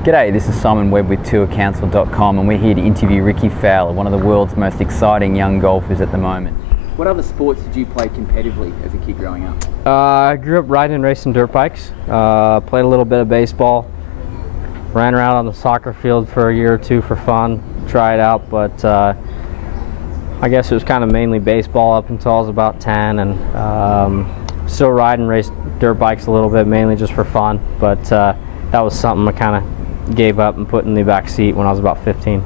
G'day, this is Simon Webb with TourCouncil.com, and we're here to interview Rickie Fowler, one of the world's most exciting young golfers at the moment. What other sports did you play competitively as a kid growing up? I grew up riding and racing dirt bikes, played a little bit of baseball, ran around on the soccer field for a year or two for fun, tried out, but I guess it was kind of mainly baseball up until I was about 10, and still ride and race dirt bikes a little bit, mainly just for fun, but that was something I kind of gave up and put in the back seat when I was about 15.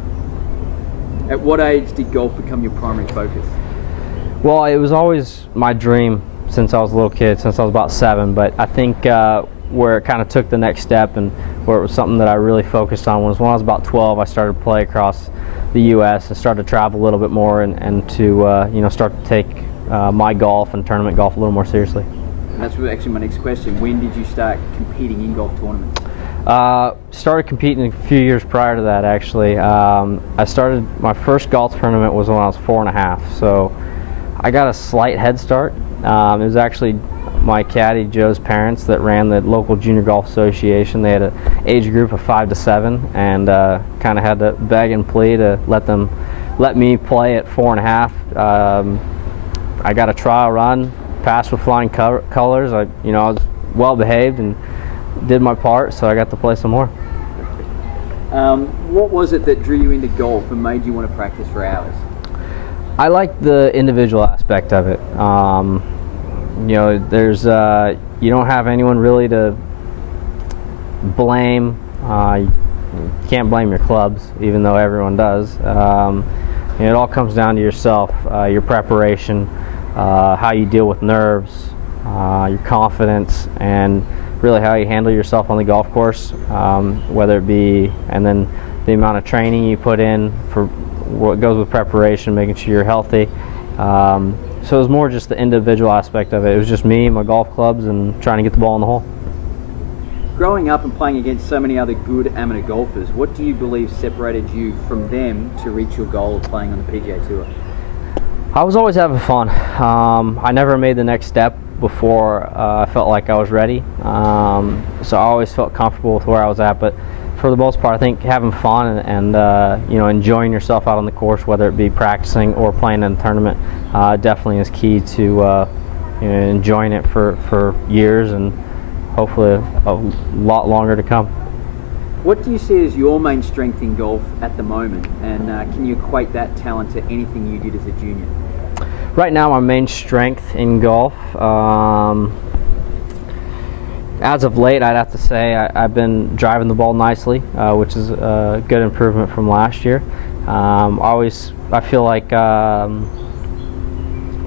At what age did golf become your primary focus? Well, it was always my dream since I was a little kid, since I was about 7, but I think where it kind of took the next step and where it was something that I really focused on was when I was about 12. I started to play across the U.S. and started to travel a little bit more and to you know, start to take my golf and tournament golf a little more seriously. And that's actually my next question. When did you start competing in golf tournaments? Started competing a few years prior to that, actually. I started, my first golf tournament was when I was 4 and a half, so I got a slight head start. It was actually my caddy Joe's parents that ran the local junior golf association. They had an age group of 5 to 7, and kind of had to beg and plead to let me play at 4 and a half. I got a trial run, passed with flying colors. I was well behaved and did my part, so I got to play some more. What was it that drew you into golf and made you want to practice for hours? I like the individual aspect of it. You know, there's you don't have anyone really to blame. You can't blame your clubs, even though everyone does. And it all comes down to yourself, your preparation, how you deal with nerves, your confidence, and really how you handle yourself on the golf course, whether it be, and then the amount of training you put in for what goes with preparation, making sure you're healthy. So it was more just the individual aspect of it. It was just me, my golf clubs, and trying to get the ball in the hole. Growing up and playing against so many other good amateur golfers, what do you believe separated you from them to reach your goal of playing on the PGA Tour? I was always having fun. I never made the next step before I felt like I was ready. So I always felt comfortable with where I was at, but for the most part I think having fun and you know, enjoying yourself out on the course, whether it be practicing or playing in a tournament, definitely is key to you know, enjoying it for years and hopefully a lot longer to come. What do you see as your main strength in golf at the moment, and can you equate that talent to anything you did as a junior? Right now, my main strength in golf, as of late, I'd have to say I've been driving the ball nicely, which is a good improvement from last year. I feel like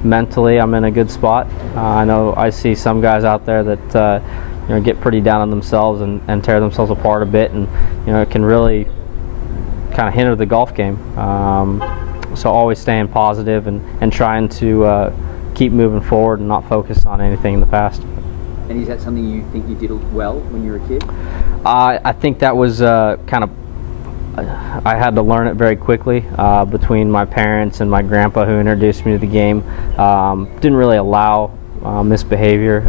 mentally I'm in a good spot. I know I see some guys out there that you know, get pretty down on themselves and tear themselves apart a bit, and you know, it can really kind of hinder the golf game. So always staying positive and trying to keep moving forward and not focus on anything in the past. And is that something you think you did well when you were a kid? I think that was kind of, I had to learn it very quickly between my parents and my grandpa, who introduced me to the game. Didn't really allow misbehavior.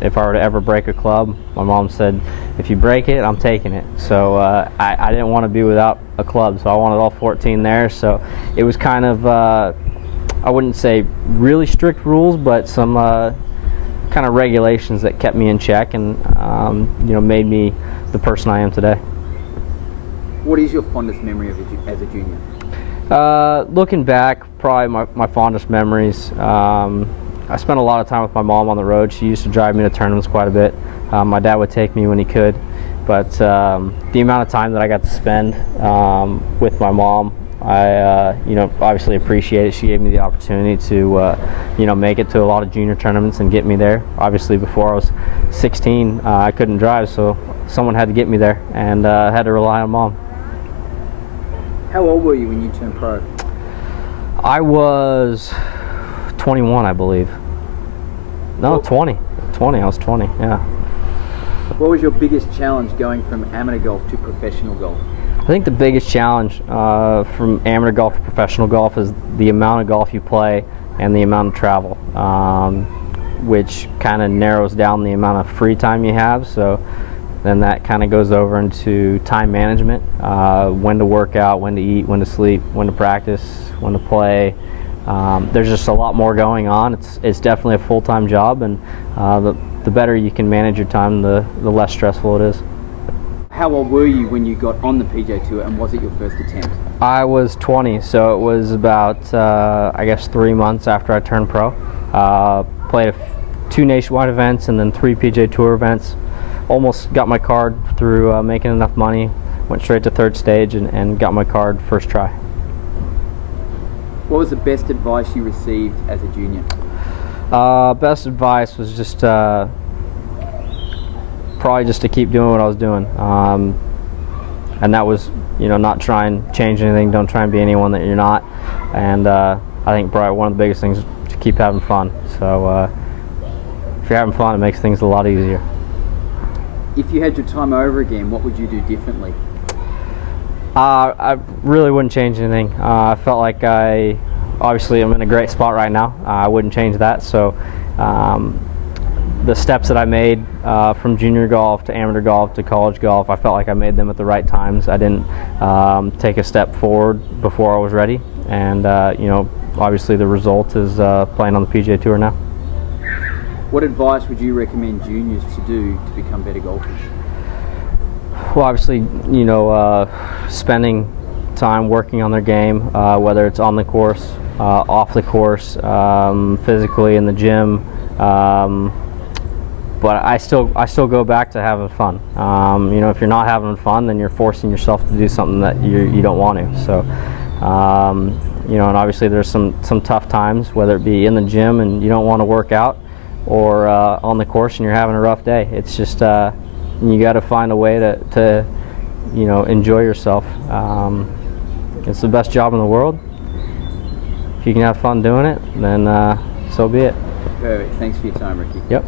If I were to ever break a club, my mom said, if you break it, I'm taking it. So I didn't want to be without a club, so I wanted all 14 there. So it was kind of, I wouldn't say really strict rules, but some kind of regulations that kept me in check and you know, made me the person I am today. What is your fondest memory of as a junior? Looking back, probably my fondest memories. I spent a lot of time with my mom on the road. She used to drive me to tournaments quite a bit. My dad would take me when he could, but the amount of time that I got to spend with my mom, I you know, obviously appreciate it. She gave me the opportunity to you know, make it to a lot of junior tournaments and get me there. Obviously before I was 16, I couldn't drive, so someone had to get me there, and I had to rely on mom. How old were you when you turned pro? I was 21, I believe. No, 20. I was 20, yeah. What was your biggest challenge going from amateur golf to professional golf? I think the biggest challenge from amateur golf to professional golf is the amount of golf you play and the amount of travel, which kind of narrows down the amount of free time you have. So then that kind of goes over into time management, when to work out, when to eat, when to sleep, when to practice, when to play. There's just a lot more going on. It's definitely a full-time job, and the better you can manage your time, the less stressful it is. How old were you when you got on the PGA Tour, and was it your first attempt? I was 20, so it was about, I guess, 3 months after I turned pro. Played 2 nationwide events and then 3 PGA Tour events. Almost got my card through making enough money. Went straight to 3rd stage and got my card first try. What was the best advice you received as a junior? Best advice was just probably just to keep doing what I was doing, and that was, you know, not try and change anything. Don't try and be anyone that you're not. And I think probably one of the biggest things is to keep having fun. So if you're having fun, it makes things a lot easier. If you had your time over again, what would you do differently? I really wouldn't change anything. I felt like obviously I'm in a great spot right now. I wouldn't change that. So the steps that I made from junior golf to amateur golf to college golf, I felt like I made them at the right times. I didn't take a step forward before I was ready. And you know, obviously the result is playing on the PGA Tour now. What advice would you recommend juniors to do to become better golfers? Well, obviously, you know, spending time working on their game, whether it's on the course, off the course, physically in the gym. But I still go back to having fun. You know, if you're not having fun, then you're forcing yourself to do something that you don't want to. So, you know, and obviously there's some tough times, whether it be in the gym and you don't want to work out, or on the course and you're having a rough day. It's just you got to find a way to you know, enjoy yourself. It's the best job in the world. If you can have fun doing it, then so be it. Perfect. Thanks for your time, Rickie. Yep.